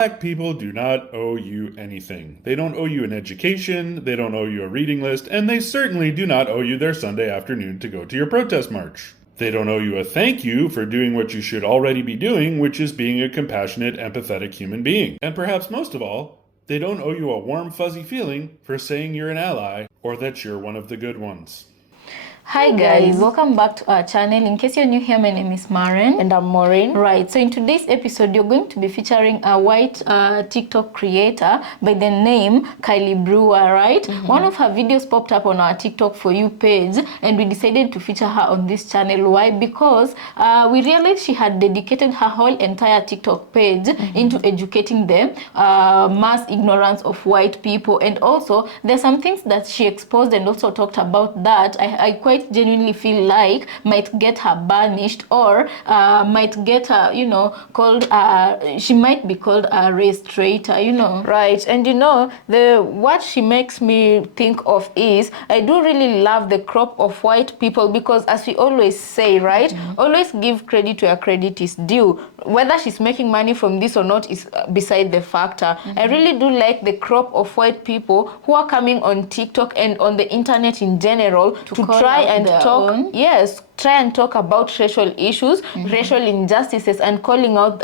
Black people do not owe you anything. They don't owe you an education, they don't owe you a reading list, and they certainly do not owe you their Sunday afternoon to go to your protest march. They don't owe you a thank you for doing what you should already be doing, which is being a compassionate, empathetic human being. And perhaps most of all, they don't owe you a warm, fuzzy feeling for saying you're an ally or that you're one of the good ones. Hi guys, welcome back to our channel. In case you're new here, my name is Maren. And I'm Maureen. Right, so in today's episode, you're going to be featuring a white TikTok creator by the name Kylie Brewer, right? One of her videos popped up on our TikTok For You page, and we decided to feature her on this channel. Why? Because we realized she had dedicated her whole entire TikTok page into educating the mass ignorance of white people. And also, there's some things that she exposed and also talked about that I quite genuinely feel like might get her banished or might get her, you know, called, she might be called a race traitor, you know. Right, and you know, what she makes me think of is, I do really love the crop of white people because as we always say, right, always give credit where credit is due. Whether she's making money from this or not is beside the factor. I really do like the crop of white people who are coming on TikTok and on the internet in general to try and talk, try and talk about racial issues, racial injustices, and calling out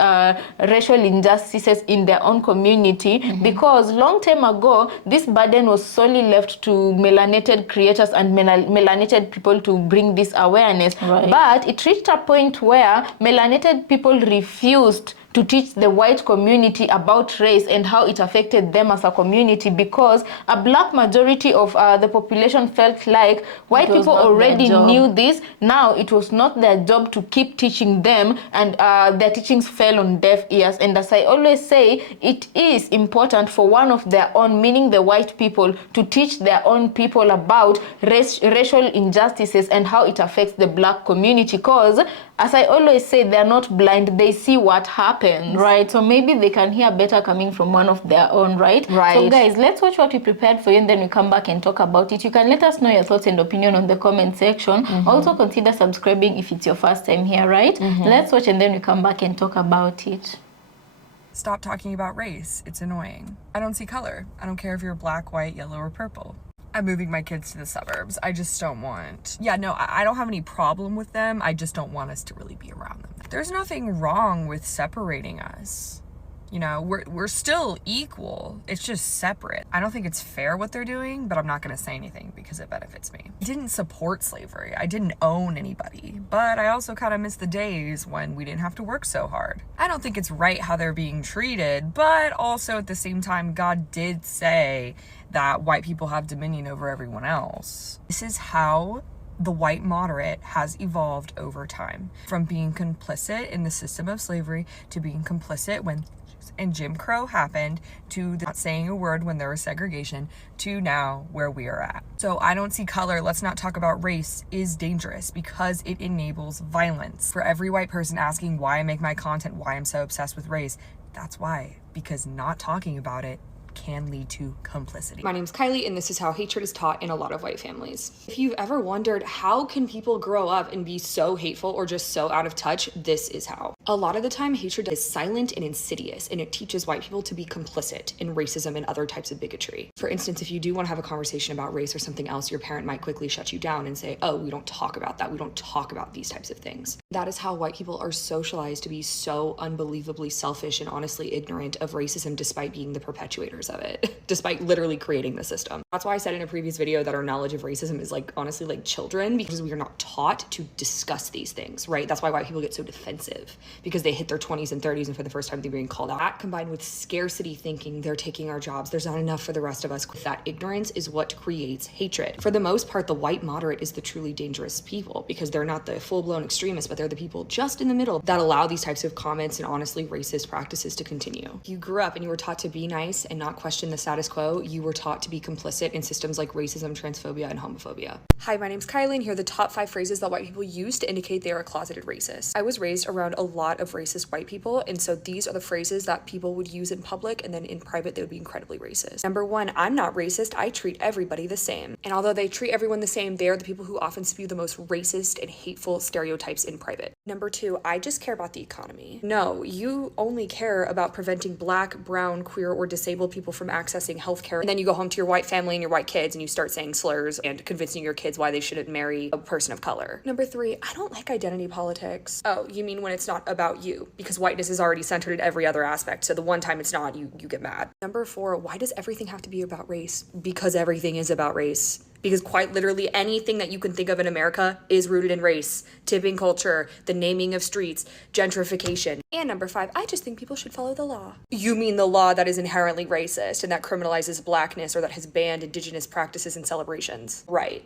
racial injustices in their own community. Because long time ago, this burden was solely left to melanated creators and melanated people to bring this awareness. Right. But it reached a point where melanated people refused to teach the white community about race and how it affected them as a community, because a black majority of the population felt like white people already knew this. Now it was not their job to keep teaching them, and their teachings fell on deaf ears. And as I always say, it is important for one of their own, meaning the white people, to teach their own people about racial injustices and how it affects the black community, because as I always say, they're not blind, they see what happens. Right, so maybe they can hear better coming from one of their own, right? Right. So guys, let's watch what we prepared for you and then we come back and talk about it. You can let us know your thoughts and opinion on the comment section. Also consider subscribing if it's your first time here, right? Let's watch and then we come back and talk about it. Stop talking about race. It's annoying. I don't see color. I don't care if you're black, white, yellow, or purple. I'm moving my kids to the suburbs. I just don't want... Yeah, no, I don't have any problem with them. I just don't want us to really be around them. There's nothing wrong with separating us. You know, we're still equal. It's just separate. I don't think it's fair what they're doing, but I'm not going to say anything because it benefits me. I didn't support slavery. I didn't own anybody. But I also kind of miss the days when we didn't have to work so hard. I don't think it's right how they're being treated, but also at the same time, God did say that white people have dominion over everyone else. This is how the white moderate has evolved over time, from being complicit in the system of slavery to being complicit when Jim Crow happened, to not saying a word when there was segregation, to now where we are at. So I don't see color, let's not talk about race, is dangerous because it enables violence. For every white person asking why I make my content, why I'm so obsessed with race, that's why, because not talking about it can lead to complicity. My name's Kylie, and this is how hatred is taught in a lot of white families. If you've ever wondered how can people grow up and be so hateful or just so out of touch, this is how. A lot of the time, hatred is silent and insidious, and it teaches white people to be complicit in racism and other types of bigotry. For instance, if you do want to have a conversation about race or something else, your parent might quickly shut you down and say, oh, we don't talk about that. We don't talk about these types of things. That is how white people are socialized to be so unbelievably selfish and honestly ignorant of racism, despite being the perpetuators of it, despite literally creating the system. That's why I said in a previous video that our knowledge of racism is like honestly like children, because we are not taught to discuss these things, right? That's why white people get so defensive, because they hit their 20s and 30s and for the first time they're being called out. That combined with scarcity thinking, they're taking our jobs, there's not enough for the rest of us. That ignorance is what creates hatred. For the most part, the white moderate is the truly dangerous people, because they're not the full-blown extremists, but they're the people just in the middle that allow these types of comments and honestly racist practices to continue. If you grew up and you were taught to be nice and not question the status quo, you were taught to be complicit in systems like racism, transphobia, and homophobia. Hi, my name's Kylie, and here are the top 5 phrases that white people use to indicate they are a closeted racist. I was raised around a lot lot of racist white people, and so these are the phrases that people would use in public, and then in private they would be incredibly racist. Number one, I'm not racist, I treat everybody the same. And although they treat everyone the same, they are the people who often spew the most racist and hateful stereotypes in private. Number two, I just care about the economy. No, you only care about preventing Black, brown, queer, or disabled people from accessing healthcare, and then you go home to your white family and your white kids and you start saying slurs and convincing your kids why they shouldn't marry a person of color. Number three, I don't like identity politics. Oh, you mean when it's not about you? Because whiteness is already centered in every other aspect, so the one time it's not, you get mad. Number four, why does everything have to be about race? Because everything is about race. Because quite literally anything that you can think of in America is rooted in race, tipping culture, the naming of streets, gentrification. And number five, I just think people should follow the law. You mean the law that is inherently racist and that criminalizes Blackness or that has banned indigenous practices and celebrations? Right.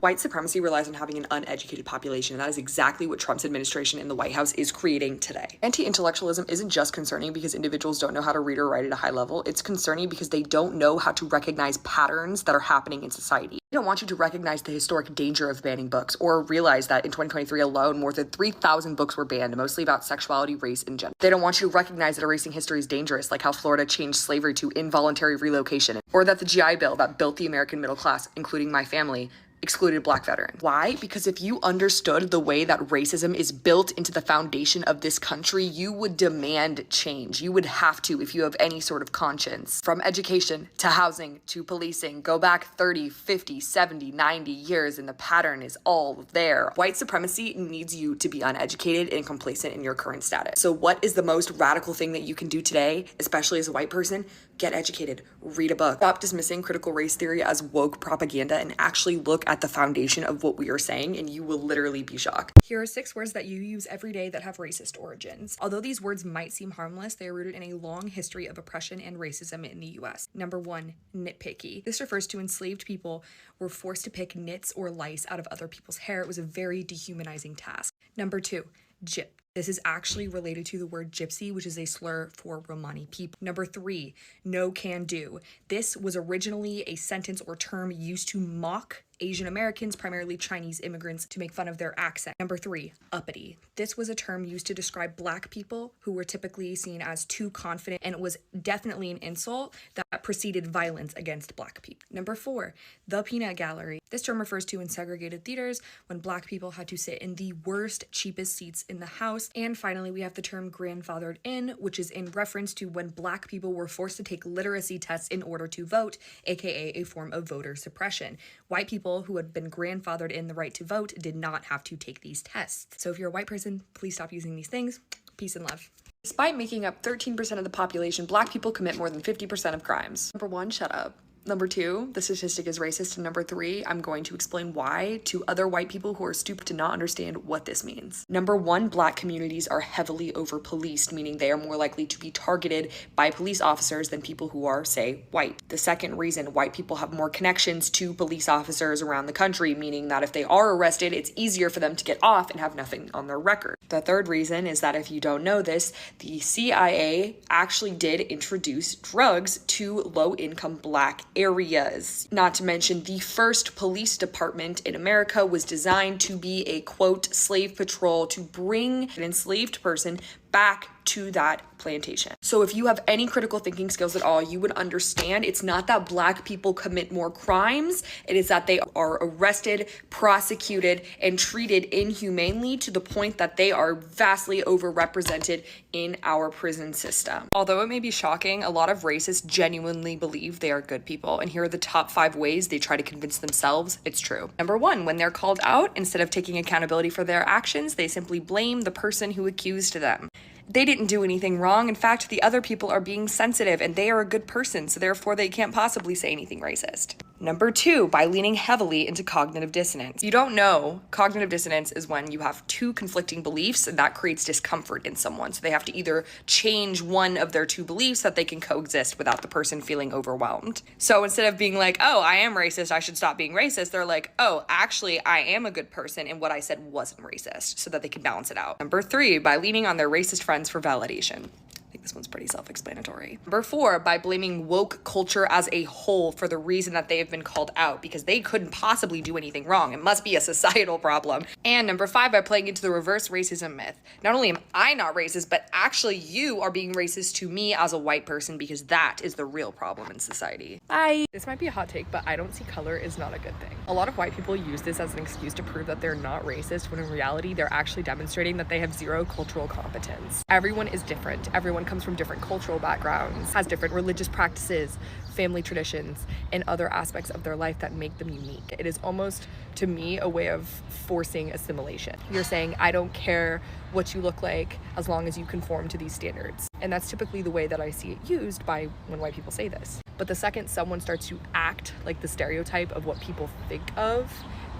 White supremacy relies on having an uneducated population, and that is exactly what Trump's administration in the White House is creating today. Anti-intellectualism isn't just concerning because individuals don't know how to read or write at a high level. It's concerning because they don't know how to recognize patterns that are happening in society. They don't want you to recognize the historic danger of banning books or realize that in 2023 alone, more than 3,000 books were banned, mostly about sexuality, race, and gender. They don't want you to recognize that erasing history is dangerous, like how Florida changed slavery to involuntary relocation, or that the GI Bill that built the American middle class, including my family, excluded Black veterans. Why? Because if you understood the way that racism is built into the foundation of this country, you would demand change. You would have to if you have any sort of conscience. From education to housing to policing, go back 30, 50, 70, 90 years and the pattern is all there. White supremacy needs you to be uneducated and complacent in your current status. So what is the most radical thing that you can do today, especially as a white person? Get educated, read a book, stop dismissing critical race theory as woke propaganda and actually look at the foundation of what we are saying, and you will literally be shocked. Here are 6 words that you use every day that have racist origins. Although these words might seem harmless, they are rooted in a long history of oppression and racism in the US. Number 1, nitpicky. This refers to enslaved people were forced to pick nits or lice out of other people's hair. It was a very dehumanizing task. Number 2, gyp. This is actually related to the word gypsy, which is a slur for Romani people. Number 3, no can do. This was originally a sentence or term used to mock Asian Americans, primarily Chinese immigrants, to make fun of their accent. Number 3, uppity. This was a term used to describe Black people who were typically seen as too confident, and it was definitely an insult that preceded violence against Black people. Number 4, the peanut gallery. This term refers to in segregated theaters when Black people had to sit in the worst, cheapest seats in the house. And finally, we have the term grandfathered in, which is in reference to when Black people were forced to take literacy tests in order to vote, aka a form of voter suppression. White people who had been grandfathered in the right to vote did not have to take these tests. So if you're a white person, please stop using these things. Peace and love. Despite making up 13% of the population, Black people commit more than 50% of crimes. Number 1, shut up. Number 2, the statistic is racist. And number 3, I'm going to explain why to other white people who are stupid to not understand what this means. Number 1, Black communities are heavily over-policed, meaning they are more likely to be targeted by police officers than people who are, say, white. The second reason, white people have more connections to police officers around the country, meaning that if they are arrested, it's easier for them to get off and have nothing on their record. The third reason is that if you don't know this, the CIA actually did introduce drugs to low-income Black areas. Not to mention, the first police department in America was designed to be a, quote, slave patrol to bring an enslaved person back to that plantation. So if you have any critical thinking skills at all, you would understand it's not that Black people commit more crimes, it is that they are arrested, prosecuted, and treated inhumanely to the point that they are vastly overrepresented in our prison system. Although it may be shocking, a lot of racists genuinely believe they are good people, and here are the top 5 ways they try to convince themselves it's true. Number 1, when they're called out, instead of taking accountability for their actions, they simply blame the person who accused them. They didn't do anything wrong. In fact, the other people are being sensitive and they are a good person, so therefore they can't possibly say anything racist. Number 2, by leaning heavily into cognitive dissonance. You don't know, cognitive dissonance is when you have 2 conflicting beliefs and that creates discomfort in someone. So they have to either change one of their 2 beliefs so that they can coexist without the person feeling overwhelmed. So instead of being like, oh, I am racist, I should stop being racist, they're like, oh, actually, I am a good person and what I said wasn't racist, so that they can balance it out. Number 3, by leaning on their racist friends for validation. I think This one's pretty self-explanatory. Number 4, by blaming woke culture as a whole for the reason that they have been called out because they couldn't possibly do anything wrong. It must be a societal problem. And number 5, by playing into the reverse racism myth. Not only am I not racist, but actually you are being racist to me as a white person because that is the real problem in society. This might be a hot take, but I don't see color is not a good thing. A lot of white people use this as an excuse to prove that they're not racist when in reality they're actually demonstrating that they have zero cultural competence. Everyone is different. Everyone comes from different cultural backgrounds, has different religious practices, family traditions, and other aspects of their life that make them unique. It is almost, to me, a way of forcing assimilation. You're saying, I don't care what you look like as long as you conform to these standards. And that's typically the way that I see it used by when white people say this. But the second someone starts to act like the stereotype of what people think of,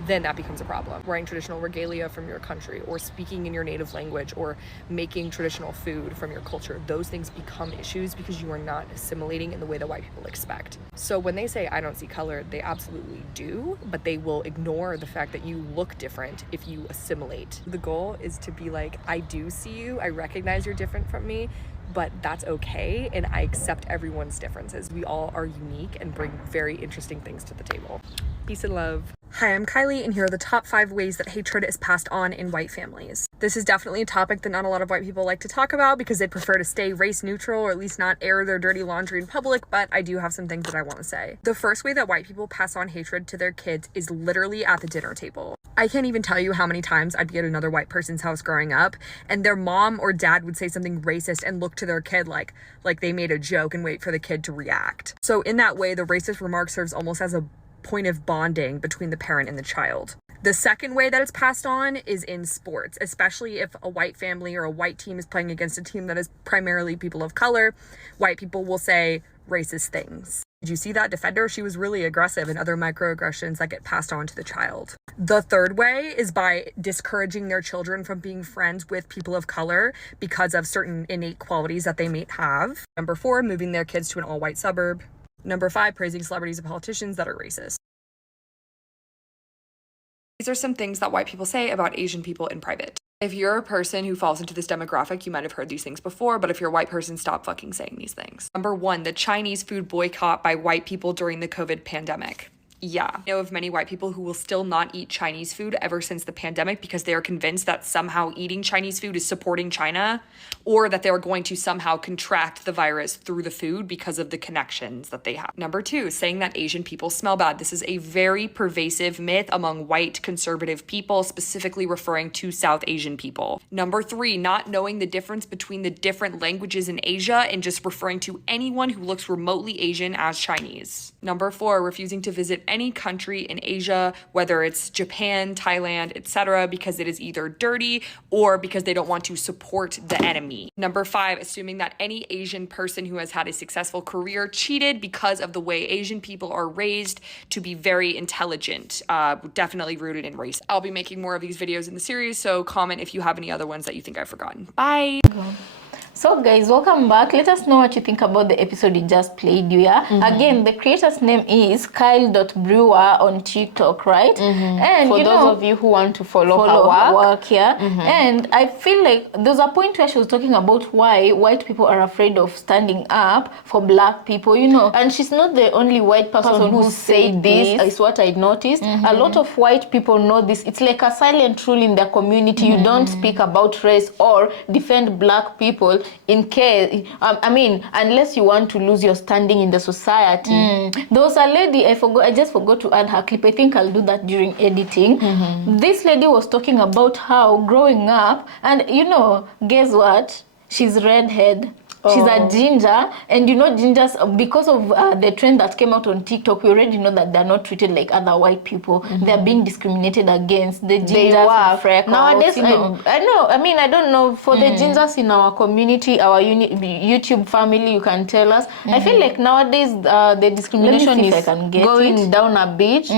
then that becomes a problem. Wearing traditional regalia from your country, or speaking in your native language, or making traditional food from your culture, those things become issues because you are not assimilating in the way that white people expect. So when they say, I don't see color, they absolutely do, but they will ignore the fact that you look different if you assimilate. The goal is to be like, I do see you, I recognize you're different from me, but that's okay, and I accept everyone's differences. We all are unique and bring very interesting things to the table. Peace and love. Hi, I'm Kylie, and here are the top 5 ways that hatred is passed on in white families. This is definitely a topic that not a lot of white people like to talk about because they prefer to stay race neutral or at least not air their dirty laundry in public, but I do have some things that I want to say. The first way that white people pass on hatred to their kids is literally at the dinner table. I can't even tell you how many times I'd be at another white person's house growing up, and their mom or dad would say something racist and look to their kid like they made a joke and wait for the kid to react. So in that way, the racist remark serves almost as a point of bonding between the parent and the child. The second way that it's passed on is in sports, especially if a white family or a white team is playing against a team that is primarily people of color. White people will say racist things. Did you see that defender? She was really aggressive, and other microaggressions that get passed on to the child. The third way is by discouraging their children from being friends with people of color because of certain innate qualities that they may have. Number 4, moving their kids to an all-white suburb. Number 5, praising celebrities and politicians that are racist. These are some things that white people say about Asian people in private. If you're a person who falls into this demographic, you might have heard these things before, but if you're a white person, stop fucking saying these things. Number 1, the Chinese food boycott by white people during the COVID pandemic. Yeah, I know of many white people who will still not eat Chinese food ever since the pandemic because they are convinced that somehow eating Chinese food is supporting China, or that they are going to somehow contract the virus through the food because of the connections that they have. Number 2, saying that Asian people smell bad. This is a very pervasive myth among white conservative people, specifically referring to South Asian people. Number 3, not knowing the difference between the different languages in Asia and just referring to anyone who looks remotely Asian as Chinese. Number 4, refusing to visit any country in Asia, whether it's Japan, Thailand, etc., because it is either dirty or because they don't want to support the enemy. Number 5, assuming that any Asian person who has had a successful career cheated because of the way Asian people are raised to be very intelligent, definitely rooted in race. I'll be making more of these videos in the series, so comment if you have any other ones that you think I've forgotten. Bye! So guys, welcome back. Let us know what you think about the episode you just played here. Again, the creator's name is Kyle.Brewer on TikTok, right? And For you those know, of you who want to follow her her work here. And I feel like there's a point where she was talking about why white people are afraid of standing up for black people, you know. And she's not the only white person who said this, is what I noticed. A lot of white people know this. It's like a silent rule in their community. You don't speak about race or defend black people in case, I mean, unless you want to lose your standing in the society. There was a lady, I just forgot to add her clip. I think I'll do that during editing. This lady was talking about how growing up, and you know, guess what? She's redhead. She's a ginger, and you know, gingers, because of the trend that came out on TikTok, we already know that they're not treated like other white people. They're being discriminated against. The gingers with freckles, nowadays, you know. I know. I mean, I don't know, for the gingers in our community, our YouTube family, you can tell us. I feel like nowadays the discrimination is going down a bit.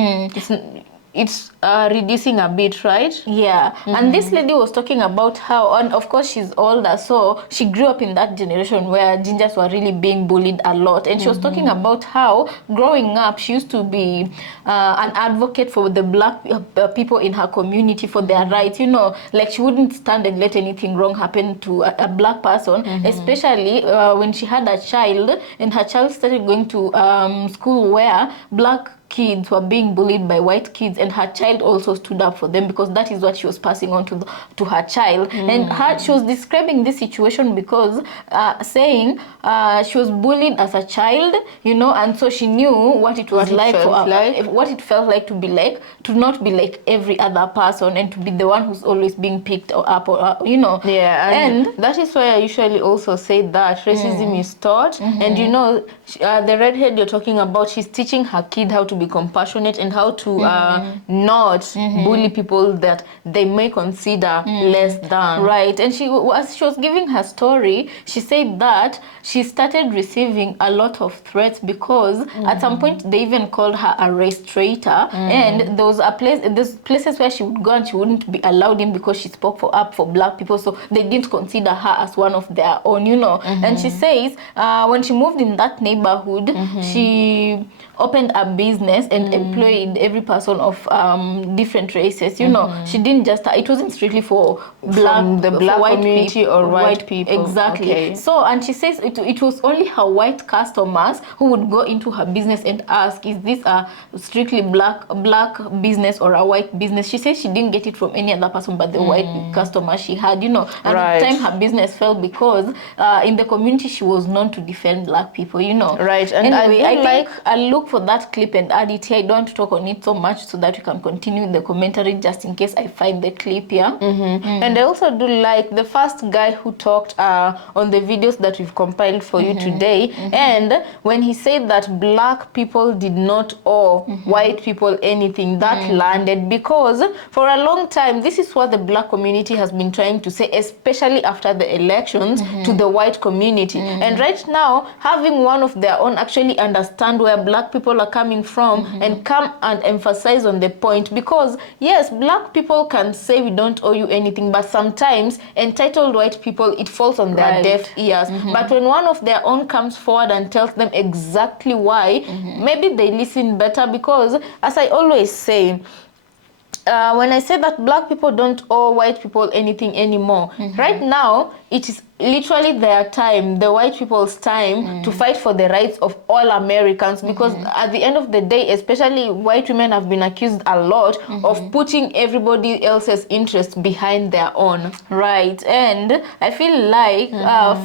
it's reducing a bit, right? Yeah, and this lady was talking about how, and of course she's older, so she grew up in that generation where gingers were really being bullied a lot, and she was talking about how growing up she used to be an advocate for the black people in her community, for their rights, you know, like she wouldn't stand and let anything wrong happen to a black person, especially when she had a child and her child started going to school where black kids were being bullied by white kids, and her child also stood up for them because that is what she was passing on to her child. And she was describing this situation because saying she was bullied as a child, you know, and so she knew what it was what it felt like to not be like every other person and to be the one who's always being picked up, or you know. Yeah, and that is why I usually also say that racism is taught, and you know, the redhead you're talking about, she's teaching her kid how to be compassionate and how to not bully people that they may consider less than. Right, and as she was giving her story, she said that she started receiving a lot of threats because at some point they even called her a race traitor, and there was there's places where she would go and she wouldn't be allowed in because she spoke up for black people, so they didn't consider her as one of their own, you know. And she says when she moved in that neighborhood, she opened a business and employed every person of different races, you know. She didn't just, it wasn't strictly for the black white community or white people. Exactly. Okay. So, and she says it was only her white customers who would go into her business and ask, is this a strictly black business or a white business? She says she didn't get it from any other person but the white customer she had, you know. And at the time her business failed because in the community she was known to defend black people, you know. Right. And anyway, I think I'll look for that clip and add it here. I don't want to talk on it so much so that we can continue in the commentary just in case I find the clip here. And I also do like the first guy who talked on the videos that we've compiled for you today, and when he said that black people did not owe white people anything, that landed, because for a long time this is what the black community has been trying to say, especially after the elections, to the white community. And right now, having one of their own actually understand where black people are coming from and come and emphasize on the point, because yes, black people can say we don't owe you anything, but sometimes entitled white people, it falls on their deaf ears. But when one of their own comes forward and tells them exactly why, maybe they listen better, because as I always say, when I say that black people don't owe white people anything anymore, right now it is literally their time, the white people's time, to fight for the rights of all Americans, because at the end of the day, especially white women have been accused a lot of putting everybody else's interest behind their own. Right, and I feel like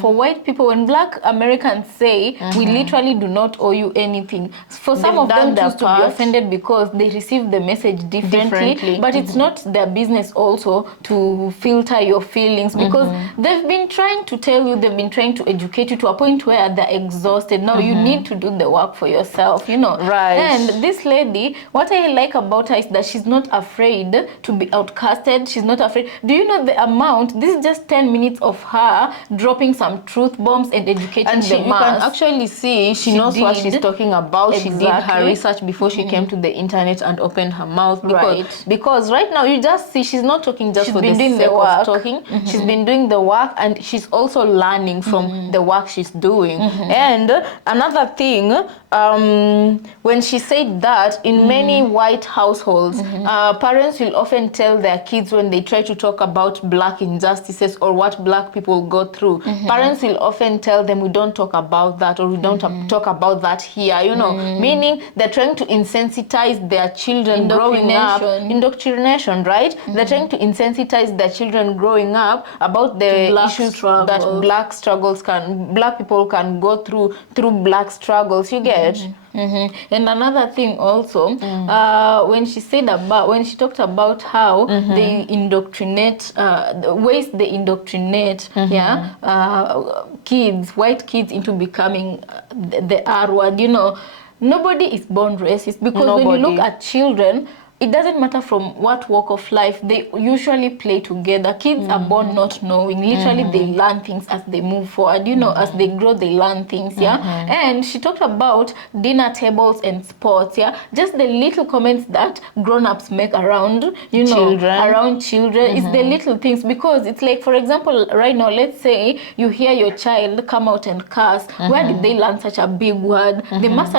for white people, when black Americans say we literally do not owe you anything, for some of them choose to be offended because they receive the message differently. But it's not their business also to filter your feelings, because they've been trying to tell you, they've been trying to educate you to a point where they're exhausted. Now you need to do the work for yourself, you know. Right. And this lady, what I like about her is that she's not afraid to be outcasted. She's not afraid. Do you know the amount? This is just 10 minutes of her dropping some truth bombs and educating the mass. You can actually see she knows what she's talking about. Exactly. She did her research before she came to the internet and opened her mouth. Because right now you just see she's not talking just for the sake of talking. She's been doing the work, and she's also learning from the work she's doing. And another thing, when she said that in many white households, parents will often tell their kids when they try to talk about black injustices or what black people go through, parents will often tell them, we don't talk about that, or we don't talk about that here, you know, meaning they're trying to insensitize their children growing up. Indoctrination, right? They're trying to insensitize their children growing up about the issues that black people can go through black struggles, you get? And another thing also, when she talked about how they indoctrinate, the ways they indoctrinate, kids, white kids, into becoming the R word, you know. Nobody is born racist, because when you look at children, it doesn't matter from what walk of life, they usually play together. Kids are born not knowing. Literally, they learn things as they move forward. You know, as they grow, they learn things, yeah? And she talked about dinner tables and sports, yeah? Just the little comments that grown-ups make around, you know, around children. It's the little things, because it's like, for example, right now, let's say you hear your child come out and curse. Where did they learn such a big word? They must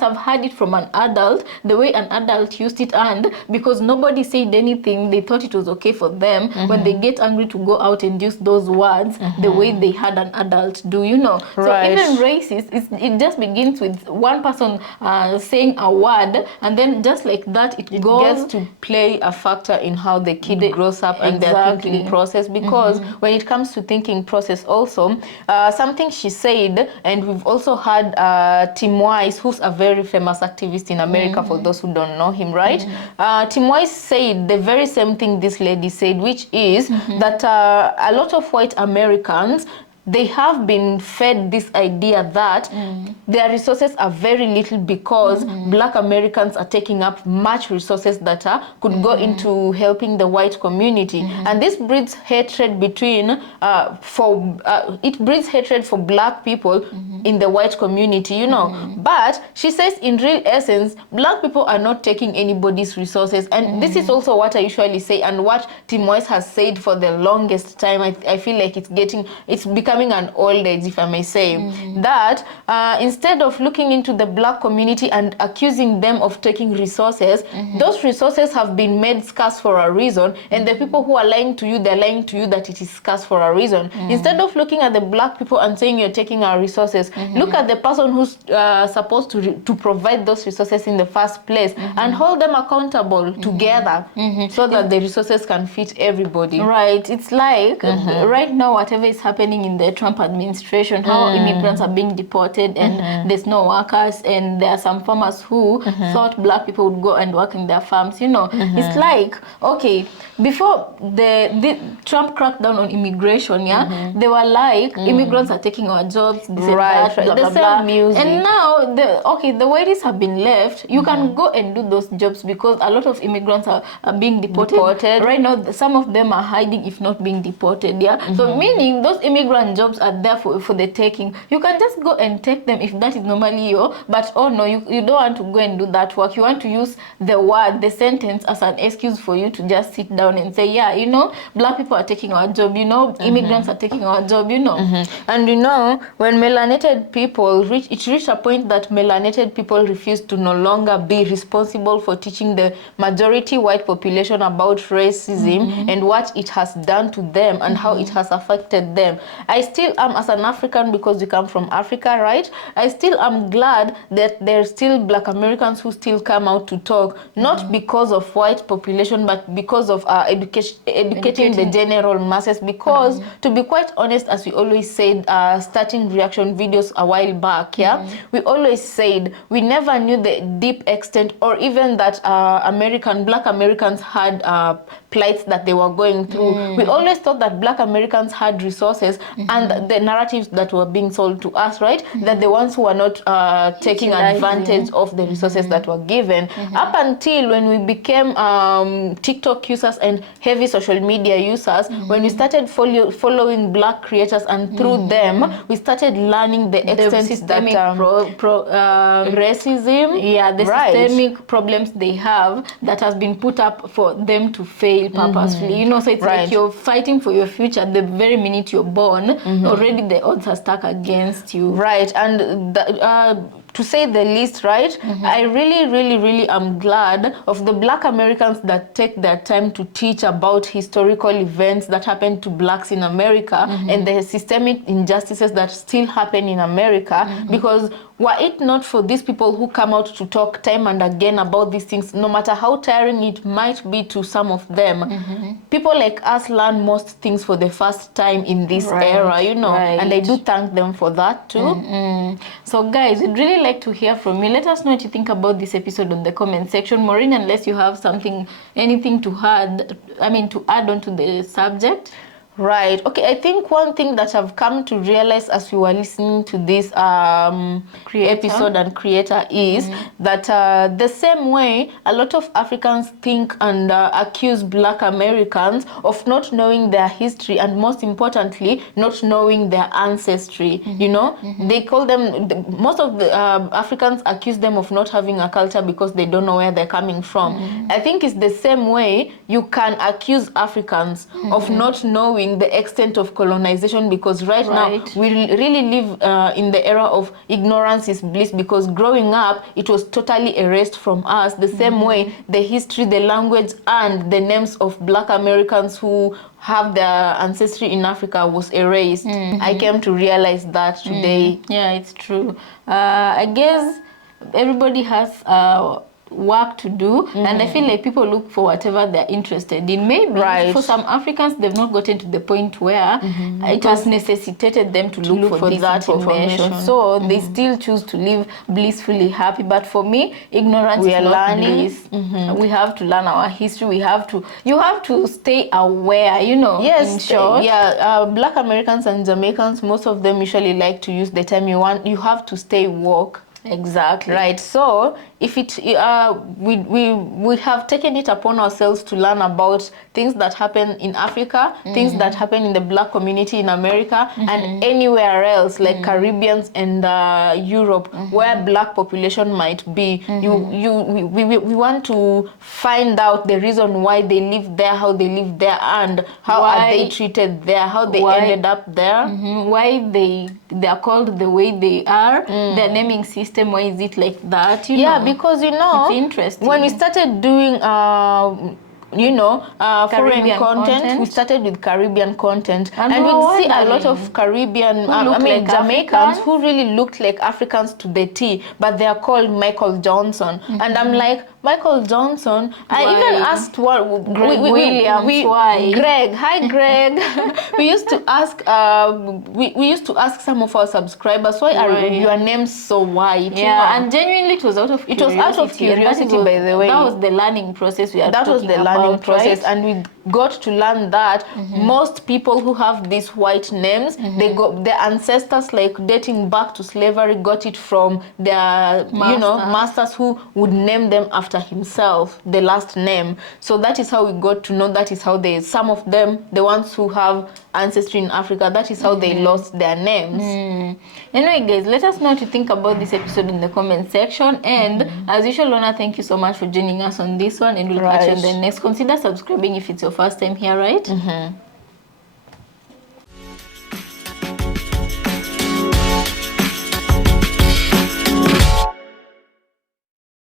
have heard it from an adult, the way an adult used it, and because nobody said anything, they thought it was okay for them when they get angry to go out and use those words the way they had an adult do, you know. So even racist, it just begins with one person saying a word, and then just like that, it goes gets to play a factor in how the kid grows up and their thinking process, because when it comes to thinking process also, something she said, and we've also had Tim Wise, who's a very famous activist in America, for those who don't know him, right? Tim Wise said the very same thing this lady said, which is that a lot of white Americans, they have been fed this idea that their resources are very little because Black Americans are taking up much resources that could go into helping the white community. And this breeds hatred between, it breeds hatred for Black people in the white community, you know. But she says in real essence, Black people are not taking anybody's resources. And this is also what I usually say, and what Tim Wise has said for the longest time. I feel like it's becoming an old age, if I may say, that instead of looking into the Black community and accusing them of taking resources, those resources have been made scarce for a reason, and the people who are lying to you, they're lying to you that it is scarce for a reason. Instead of looking at the Black people and saying you're taking our resources, look at the person who's supposed to provide those resources in the first place, and hold them accountable together, so that the resources can fit everybody. Right. It's like right now, whatever is happening in the Trump administration, how immigrants are being deported and there's no workers, and there are some farmers who thought Black people would go and work in their farms, you know. It's like, okay, before the Trump cracked down on immigration, yeah, they were like, immigrants are taking our jobs, this and that, blah, blah, blah. And now, the wages have been left. You can go and do those jobs because a lot of immigrants are being deported. Right now, some of them are hiding, if not being deported, yeah. So meaning those immigrant jobs are there for the taking. You can just go and take them if that is normally your, but oh no, you don't want to go and do that work. You want to use the word, the sentence as an excuse for you to just sit down and say, yeah, you know, Black people are taking our job, you know, immigrants are taking our job, you know. And you know, when melanated people reached a point that melanated people refused to no longer be responsible for teaching the majority white population about racism and what it has done to them and how it has affected them. I still am, as an African, because we come from Africa, right? I still am glad that there's still Black Americans who still come out to talk, not because of white population, but because of educating the general masses. Because to be quite honest, as we always said, starting reaction videos a while back, yeah, we always said we never knew the deep extent, or even that Black Americans had plights that they were going through. We always thought that Black Americans had resources, and the narratives that were being sold to us, right, that the ones who were not taking advantage of the resources that were given, up until when we became TikTok users and heavy social media users, when we started following Black creators, and through them we started learning the extent systemic that racism, the systemic problems they have that has been put up for them to fail purposefully, you know. So it's like you're fighting for your future the very minute you're born. Already the odds are stacked against you, right? And to say the least, right? I really am glad of the Black Americans that take their time to teach about historical events that happened to Blacks in America and the systemic injustices that still happen in America, because were it not for these people who come out to talk time and again about these things, no matter how tiring it might be to some of them, people like us learn most things for the first time in this era, you know, and I do thank them for that too. So guys, we'd really like to hear from you. Let us know what you think about this episode on the comment section. Maureen, unless you have anything to add, to add on to the subject. Right. Okay. I think one thing that I've come to realize as we were listening to this episode and creator is that the same way a lot of Africans think and accuse Black Americans of not knowing their history and most importantly not knowing their ancestry. You know, they call them, most of the Africans accuse them of not having a culture because they don't know where they're coming from. I think it's the same way you can accuse Africans of not knowing the extent of colonization, because right now we really live in the era of ignorance is bliss, because growing up it was totally erased from us, the same way the history, the language and the names of Black Americans who have their ancestry in Africa was erased. I came to realize that today. Yeah, it's true. I guess everybody has work to do, and I feel like people look for whatever they're interested in. Maybe for some Africans they've not gotten to the point where it has necessitated them to look for that information, so they still choose to live blissfully happy. But for me, ignorance is not bliss. We have to learn our history. You have to stay aware, you know. Yes, in short. Black Americans and Jamaicans, most of them usually like to use the term you have to stay woke. Exactly. Right. So if it we have taken it upon ourselves to learn about things that happen in Africa, things that happen in the Black community in America and anywhere else, like Caribbeans and Europe, where Black population might be. We want to find out the reason why they live there, how they live there, and how are they treated there, how they ended up there, why they are called the way they are, their naming system. Why is it like that? You know? Because you know, it's interesting. When we started doing foreign content, we started with Caribbean content, and we'd see a lot of Caribbean, Jamaicans who really looked like Africans to the T, but they are called Michael Johnson, and I'm like, Michael Johnson. I even asked Greg. Hi, Greg. we used to ask some of our subscribers, why are your names so white? Yeah, and genuinely it was out of curiosity. By the way, that was the learning process process, and we got to learn that most people who have these white names, their ancestors, like dating back to slavery, got it from their masters who would name them after himself, the last name. So that is how we got to know. That is how some of them, the ones who have ancestry in Africa, that is how they lost their names. Anyway, guys, let us know what you think about this episode in the comment section. And as usual, Lona, thank you so much for joining us on this one, and we'll catch you in the next. Consider subscribing if it's your first time here, right?